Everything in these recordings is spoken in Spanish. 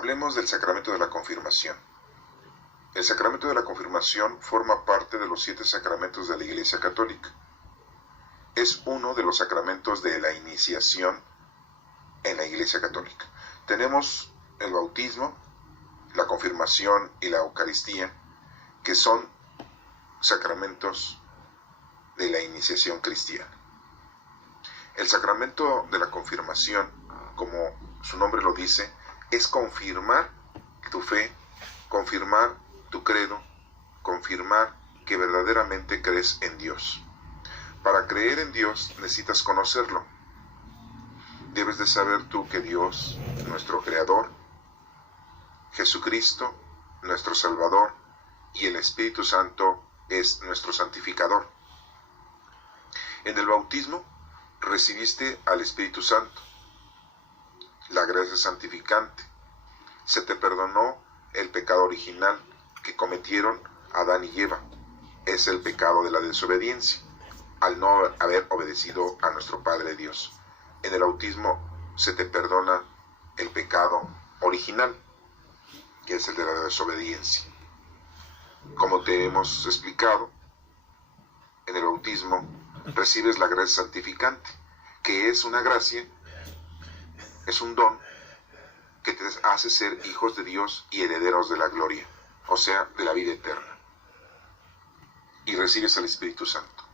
Hablemos del sacramento de la confirmación. El sacramento de la confirmación forma parte de los 7 sacramentos de la Iglesia Católica. Es uno de los sacramentos de la iniciación en la Iglesia Católica. Tenemos el bautismo, la confirmación y la Eucaristía, que son sacramentos de la iniciación cristiana. El sacramento de la confirmación, como su nombre lo dice, es confirmar tu fe, confirmar tu credo, confirmar que verdaderamente crees en Dios. Para creer en Dios necesitas conocerlo. Debes de saber tú que Dios, nuestro Creador, Jesucristo, nuestro Salvador, y el Espíritu Santo es nuestro santificador. En el bautismo recibiste al Espíritu Santo, la gracia santificante. Se te perdonó el pecado original que cometieron Adán y Eva. Es el pecado de la desobediencia, al no haber obedecido a nuestro Padre Dios. En el bautismo se te perdona el pecado original, que es el de la desobediencia. Como te hemos explicado, en el bautismo recibes la gracia santificante, que es una gracia, es un don que te hace ser hijos de Dios y herederos de la gloria, o sea, de la vida eterna. Y recibes al Espíritu Santo.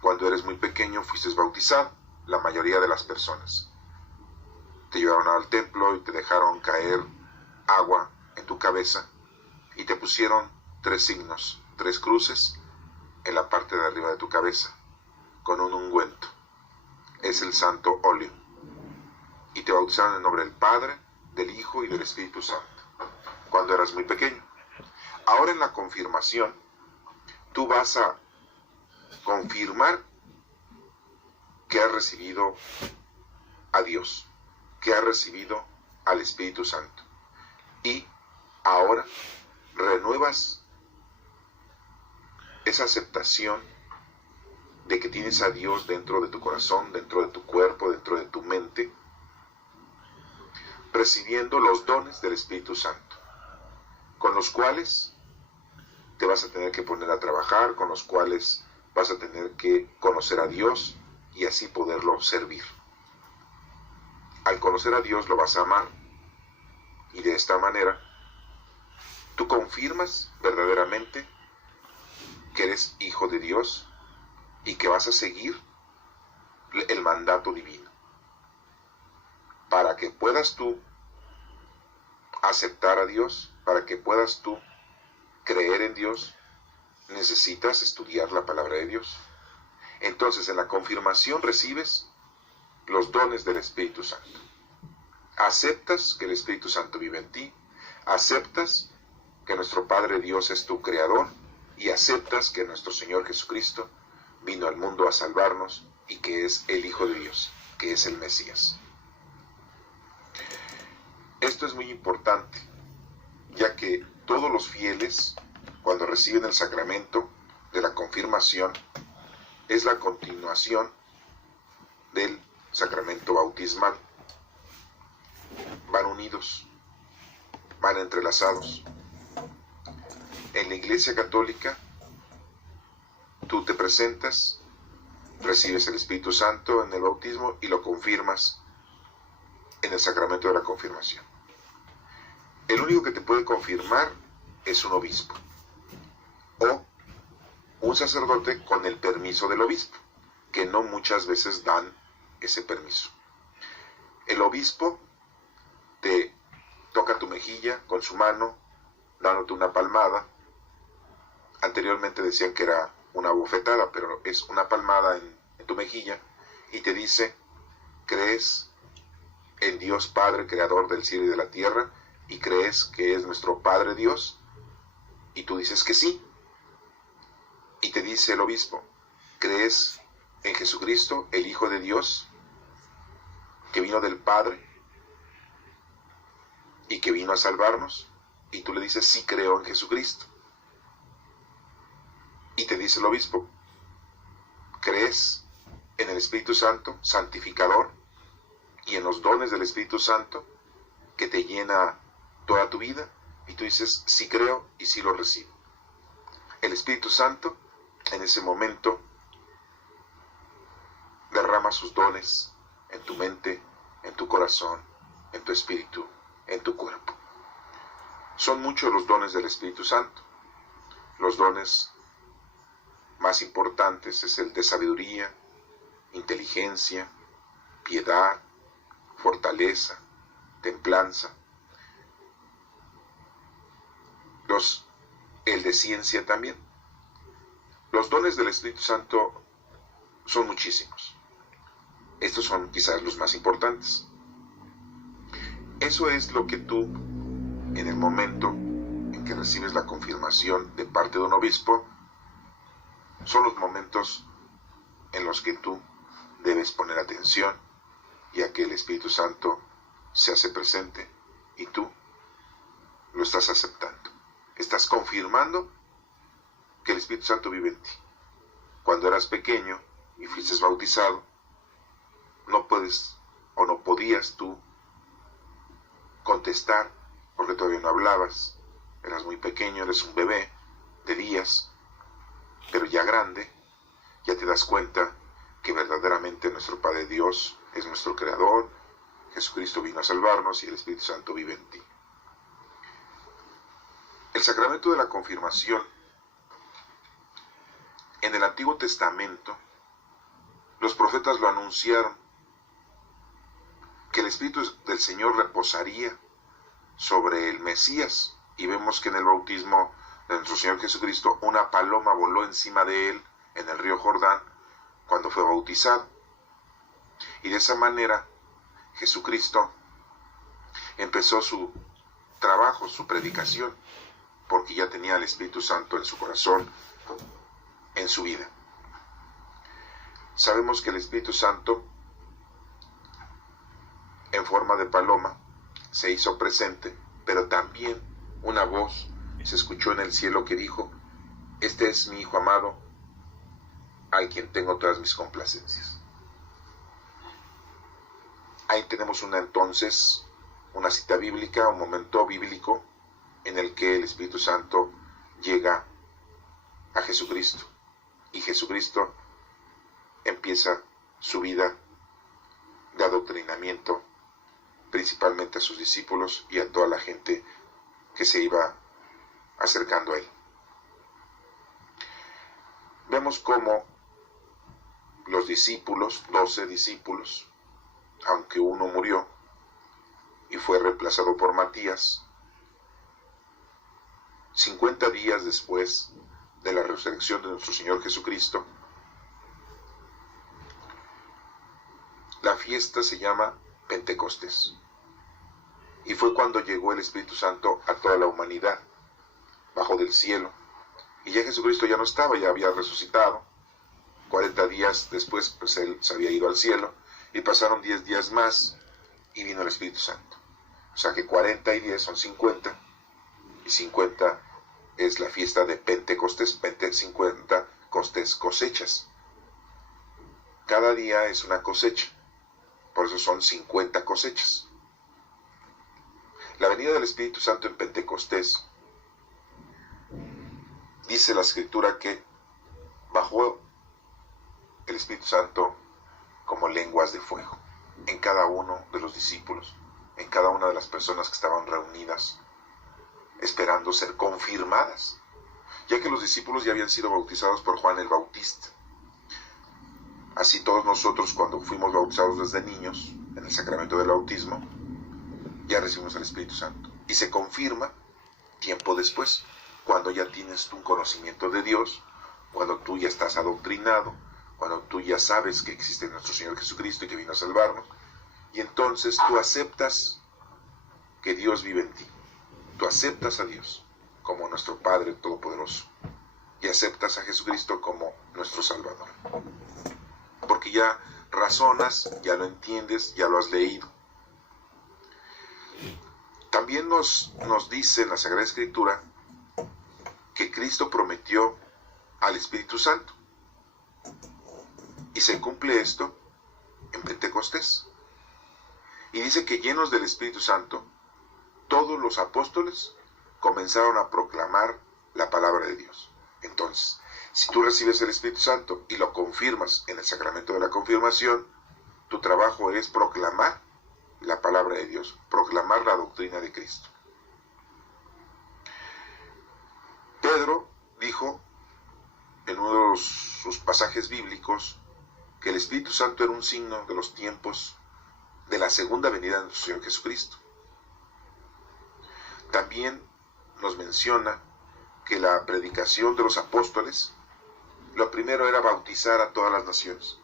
Cuando eres muy pequeño fuiste bautizado, la mayoría de las personas. Te llevaron al templo y te dejaron caer agua en tu cabeza y te pusieron 3 signos, 3 cruces en la parte de arriba de tu cabeza, con un ungüento. Es el santo óleo. Y te bautizaron en nombre del Padre, del Hijo y del Espíritu Santo, cuando eras muy pequeño. Ahora en la confirmación, tú vas a confirmar que has recibido a Dios, que has recibido al Espíritu Santo. Y ahora renuevas esa aceptación de que tienes a Dios dentro de tu corazón, dentro de tu cuerpo, dentro de tu mente, recibiendo los dones del Espíritu Santo, con los cuales te vas a tener que poner a trabajar, con los cuales vas a tener que conocer a Dios y así poderlo servir. Al conocer a Dios lo vas a amar, y de esta manera tú confirmas verdaderamente que eres hijo de Dios y que vas a seguir el mandato divino. Para que puedas tú aceptar a Dios, para que puedas tú creer en Dios, necesitas estudiar la palabra de Dios. Entonces en la confirmación recibes los dones del Espíritu Santo. Aceptas que el Espíritu Santo vive en ti, aceptas que nuestro Padre Dios es tu Creador y aceptas que nuestro Señor Jesucristo vino al mundo a salvarnos y que es el Hijo de Dios, que es el Mesías. Esto es muy importante, ya que todos los fieles, cuando reciben el sacramento de la confirmación, es la continuación del sacramento bautismal. Van unidos, van entrelazados. En la Iglesia Católica, tú te presentas, recibes el Espíritu Santo en el bautismo y lo confirmas en el sacramento de la confirmación. El único que te puede confirmar es un obispo o un sacerdote con el permiso del obispo, que no muchas veces dan ese permiso. El obispo te toca tu mejilla con su mano, dándote una palmada. Anteriormente decían que era una bofetada, pero es una palmada en tu mejilla, y te dice: ¿crees en Dios Padre, Creador del cielo y de la tierra? ¿Y crees que es nuestro Padre Dios? Y tú dices que sí. Y te dice el obispo: ¿crees en Jesucristo, el Hijo de Dios, que vino del Padre y que vino a salvarnos? Y tú le dices: sí, creo en Jesucristo. Y te dice el obispo: ¿crees en el Espíritu Santo, santificador, y en los dones del Espíritu Santo, que te llena toda tu vida y tú dices, sí creo y sí lo recibo. El Espíritu Santo en ese momento derrama sus dones en tu mente, en tu corazón, en tu espíritu, en tu cuerpo. Son muchos los dones del Espíritu Santo. Los dones más importantes es el de sabiduría, inteligencia, piedad, fortaleza, templanza. El de ciencia también. Los dones del Espíritu Santo son muchísimos. Estos son quizás los más importantes. Eso es lo que tú, en el momento en que recibes la confirmación de parte de un obispo, son los momentos en los que tú debes poner atención, ya que el Espíritu Santo se hace presente y tú lo estás aceptando. Estás confirmando que el Espíritu Santo vive en ti. Cuando eras pequeño y fuiste bautizado, no puedes o no podías tú contestar porque todavía no hablabas. Eras muy pequeño, eres un bebé de días, pero ya grande, ya te das cuenta que verdaderamente nuestro Padre Dios es nuestro Creador, Jesucristo vino a salvarnos y el Espíritu Santo vive en ti. El sacramento de la confirmación, en el Antiguo Testamento, los profetas lo anunciaron, que el Espíritu del Señor reposaría sobre el Mesías, y vemos que en el bautismo de nuestro Señor Jesucristo, una paloma voló encima de él en el río Jordán cuando fue bautizado. Y de esa manera Jesucristo empezó su trabajo, su predicación, porque ya tenía el Espíritu Santo en su corazón, en su vida. Sabemos que el Espíritu Santo, en forma de paloma, se hizo presente, pero también una voz se escuchó en el cielo que dijo, este es mi Hijo amado, al quien tengo todas mis complacencias. Ahí tenemos entonces una cita bíblica, un momento bíblico en el que el Espíritu Santo llega a Jesucristo y Jesucristo empieza su vida de adoctrinamiento, principalmente a sus discípulos y a toda la gente que se iba acercando a él. Vemos cómo los discípulos, 12 discípulos, aunque uno murió y fue reemplazado por Matías, 50 días después de la resurrección de nuestro Señor Jesucristo, la fiesta se llama Pentecostés. Y fue cuando llegó el Espíritu Santo a toda la humanidad, bajo del cielo. Y ya Jesucristo ya no estaba, ya había resucitado. 40 días después, pues él se había ido al cielo. Y pasaron 10 días más y vino el Espíritu Santo. O sea que 40 y 10 son 50. Y 50 es la fiesta de Pentecostés. 50 cosechas. Cada día es una cosecha. Por eso son 50 cosechas. La venida del Espíritu Santo en Pentecostés, dice la Escritura que bajó el Espíritu Santo como lenguas de fuego en cada uno de los discípulos, en cada una de las personas que estaban reunidas, esperando ser confirmadas, ya que los discípulos ya habían sido bautizados por Juan el Bautista. Así todos nosotros, cuando fuimos bautizados desde niños, en el sacramento del bautismo, ya recibimos el Espíritu Santo. Y se confirma tiempo después, cuando ya tienes un conocimiento de Dios, cuando tú ya estás adoctrinado, cuando tú ya sabes que existe nuestro Señor Jesucristo y que vino a salvarnos, y entonces tú aceptas que Dios vive en ti. Tú aceptas a Dios como nuestro Padre Todopoderoso y aceptas a Jesucristo como nuestro Salvador. Porque ya razonas, ya lo entiendes, ya lo has leído. También nos dice en la Sagrada Escritura que Cristo prometió al Espíritu Santo. Y se cumple esto en Pentecostés. Y dice que llenos del Espíritu Santo todos los apóstoles comenzaron a proclamar la palabra de Dios. Entonces, si tú recibes el Espíritu Santo y lo confirmas en el sacramento de la confirmación, tu trabajo es proclamar la palabra de Dios, proclamar la doctrina de Cristo. Pedro dijo en uno de sus pasajes bíblicos que el Espíritu Santo era un signo de los tiempos de la segunda venida de nuestro Señor Jesucristo. También nos menciona que la predicación de los apóstoles, lo primero era bautizar a todas las naciones.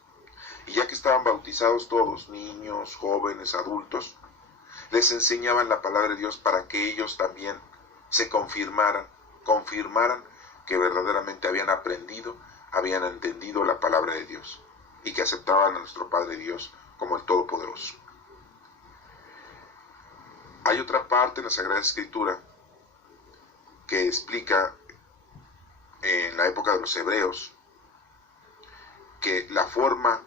Y ya que estaban bautizados todos, niños, jóvenes, adultos, les enseñaban la palabra de Dios para que ellos también se confirmaran que verdaderamente habían aprendido, habían entendido la palabra de Dios y que aceptaban a nuestro Padre Dios como el Todopoderoso. Hay otra parte en la Sagrada Escritura que explica en la época de los hebreos que la forma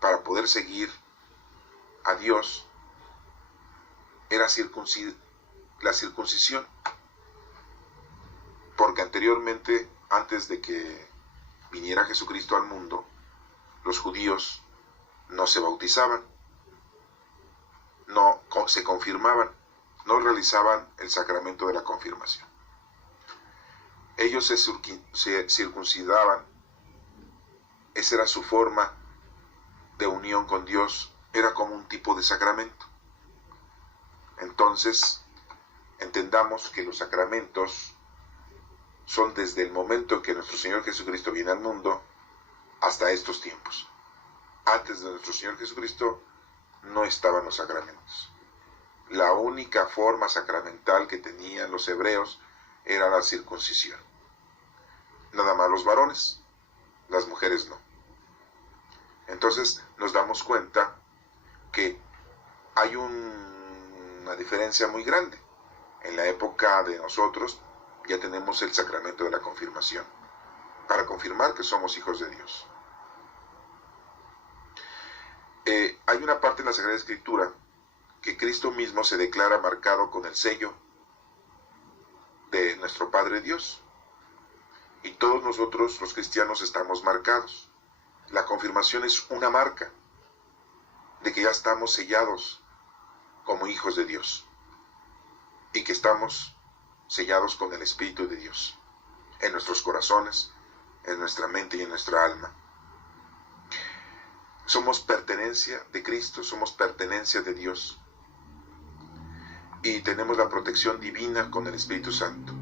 para poder seguir a Dios era la circuncisión, porque anteriormente, antes de que viniera Jesucristo al mundo, los judíos no se bautizaban, no se confirmaban, no realizaban el sacramento de la confirmación. Ellos se circuncidaban, esa era su forma de unión con Dios, era como un tipo de sacramento. Entonces, entendamos que los sacramentos son desde el momento en que nuestro Señor Jesucristo viene al mundo hasta estos tiempos. Antes de nuestro Señor Jesucristo no estaban los sacramentos. La única forma sacramental que tenían los hebreos era la circuncisión. Nada más los varones, las mujeres no. Entonces nos damos cuenta que hay una diferencia muy grande. En la época de nosotros ya tenemos el sacramento de la confirmación, para confirmar que somos hijos de Dios. Hay una parte en la Sagrada Escritura que Cristo mismo se declara marcado con el sello de nuestro Padre Dios. Y todos nosotros, los cristianos, estamos marcados. La confirmación es una marca de que ya estamos sellados como hijos de Dios y que estamos sellados con el Espíritu de Dios en nuestros corazones, en nuestra mente y en nuestra alma. Somos pertenencia de Cristo, somos pertenencia de Dios y tenemos la protección divina con el Espíritu Santo.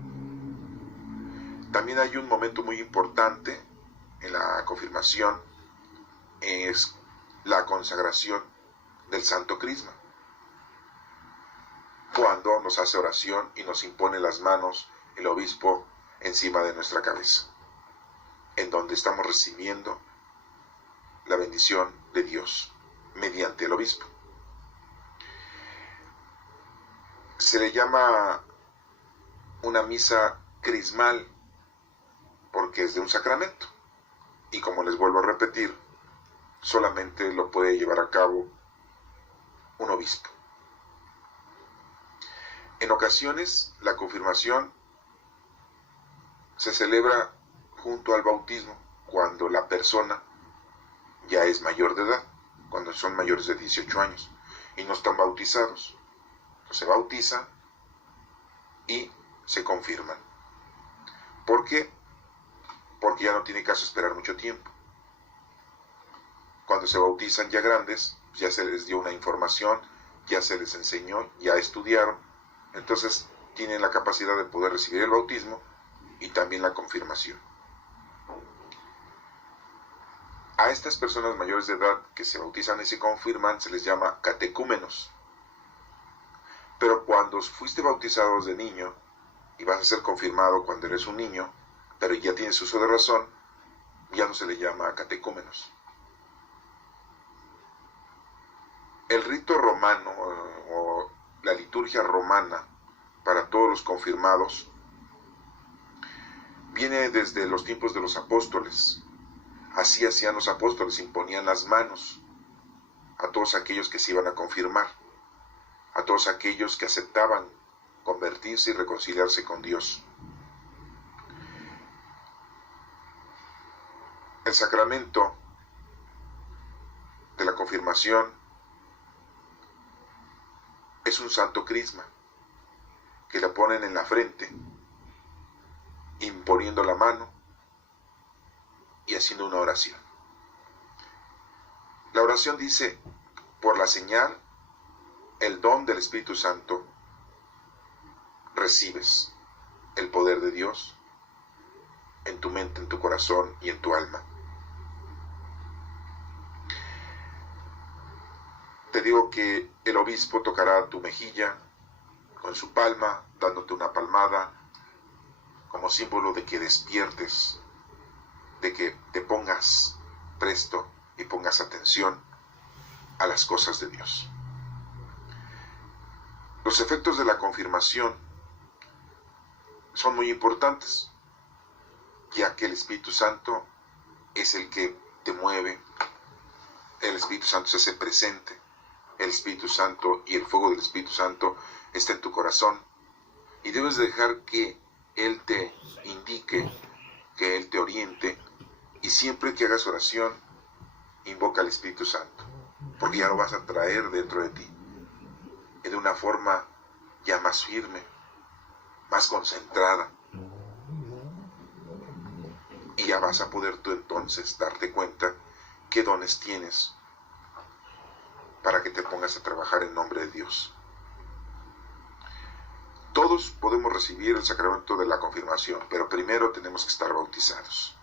También hay un momento muy importante en la confirmación, es la consagración del Santo Crisma, cuando nos hace oración y nos impone las manos el obispo encima de nuestra cabeza, en donde estamos recibiendo la bendición de Dios mediante el obispo. Se le llama una misa crismal porque es de un sacramento y, como les vuelvo a repetir, solamente lo puede llevar a cabo un obispo. En ocasiones la confirmación se celebra junto al bautismo cuando la persona ya es mayor de edad, cuando son mayores de 18 años y no están bautizados. Se bautizan y se confirman. ¿Por qué? Porque ya no tiene caso esperar mucho tiempo. Cuando se bautizan ya grandes, ya se les dio una información, ya se les enseñó, ya estudiaron, entonces tienen la capacidad de poder recibir el bautismo y también la confirmación. A estas personas mayores de edad que se bautizan y se confirman se les llama catecúmenos. Pero cuando fuiste bautizado de niño y vas a ser confirmado cuando eres un niño, pero ya tienes uso de razón, ya no se le llama catecúmenos. El rito romano o la liturgia romana para todos los confirmados viene desde los tiempos de los apóstoles. Así hacían los apóstoles, imponían las manos a todos aquellos que se iban a confirmar. a todos aquellos que aceptaban convertirse y reconciliarse con Dios. El sacramento de la confirmación es un santo crisma que le ponen en la frente, imponiendo la mano y haciendo una oración. La oración dice: por la señal, el don del Espíritu Santo, recibes el poder de Dios en tu mente, en tu corazón y en tu alma. Te digo que el obispo tocará tu mejilla con su palma, dándote una palmada, como símbolo de que despiertes, de que te pongas presto y pongas atención a las cosas de Dios. Los efectos de la confirmación son muy importantes, ya que el Espíritu Santo es el que te mueve, el Espíritu Santo se hace presente, el Espíritu Santo y el fuego del Espíritu Santo está en tu corazón, y debes dejar que Él te indique, que Él te oriente, y siempre que hagas oración, invoca al Espíritu Santo, porque ya lo vas a traer dentro de ti, y de una forma ya más firme, más concentrada, y ya vas a poder tú entonces darte cuenta qué dones tienes para que te pongas a trabajar en nombre de Dios. Todos podemos recibir el sacramento de la confirmación, pero primero tenemos que estar bautizados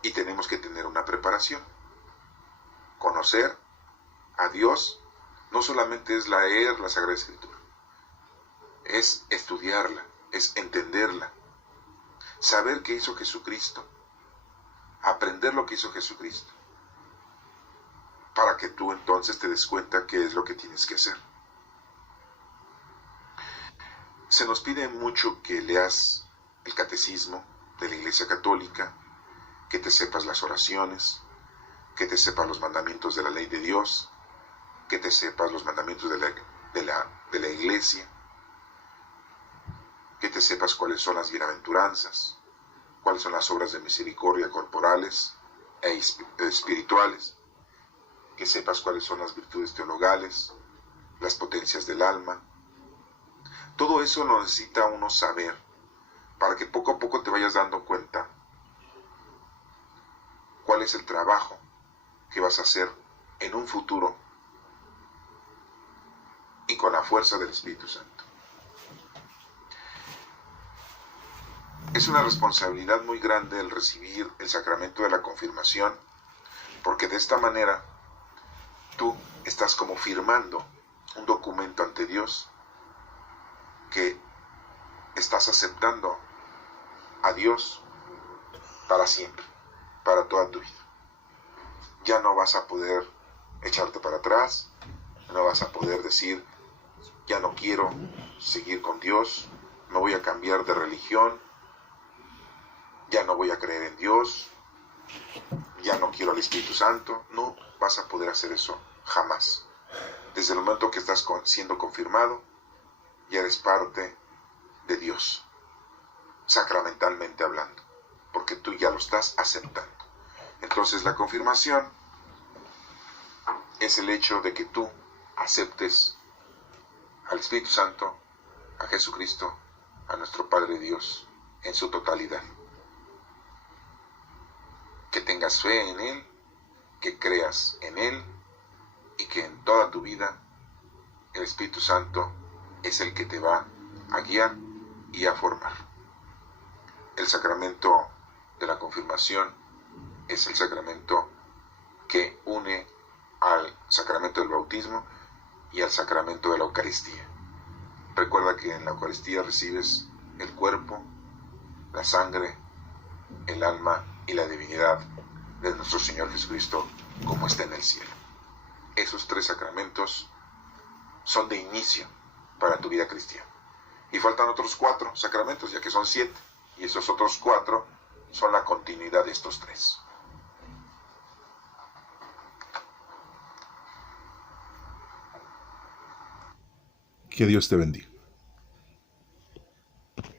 y tenemos que tener una preparación. Conocer a Dios no solamente es leer la Sagrada Escritura, es estudiarla, es entenderla, saber qué hizo Jesucristo, aprender lo que hizo Jesucristo, para que tú entonces te des cuenta qué es lo que tienes que hacer. Se nos pide mucho que leas el catecismo de la Iglesia Católica, que te sepas las oraciones, que te sepas los mandamientos de la ley de Dios, que te sepas los mandamientos de la Iglesia, que te sepas cuáles son las bienaventuranzas, cuáles son las obras de misericordia corporales e espirituales, que sepas cuáles son las virtudes teologales, las potencias del alma. Todo eso lo necesita uno saber, para que poco a poco te vayas dando cuenta cuál es el trabajo que vas a hacer en un futuro y con la fuerza del Espíritu Santo. Es una responsabilidad muy grande el recibir el sacramento de la confirmación, porque de esta manera tú estás como firmando un documento ante Dios que estás aceptando a Dios para siempre, para toda tu vida. Ya no vas a poder echarte para atrás, no vas a poder decir: ya no quiero seguir con Dios, me voy a cambiar de religión, ya no voy a creer en Dios, ya no quiero al Espíritu Santo. No vas a poder hacer eso jamás. Desde el momento que estás siendo confirmado, ya eres parte de Dios, sacramentalmente hablando, porque tú ya lo estás aceptando. Entonces la confirmación es el hecho de que tú aceptes al Espíritu Santo, a Jesucristo, a nuestro Padre Dios, en su totalidad. Que tengas fe en Él, que creas en Él, y que en toda tu vida el Espíritu Santo es el que te va a guiar y a formar. El sacramento de la confirmación es el sacramento que une al sacramento del bautismo y al sacramento de la Eucaristía. Recuerda que en la Eucaristía recibes el cuerpo, la sangre, el alma y la divinidad de nuestro Señor Jesucristo, como está en el cielo. Esos tres sacramentos son de inicio para tu vida cristiana. Y faltan otros 4 sacramentos, ya que son 7, y esos otros 4 son la continuidad de estos 3. Que Dios te bendiga.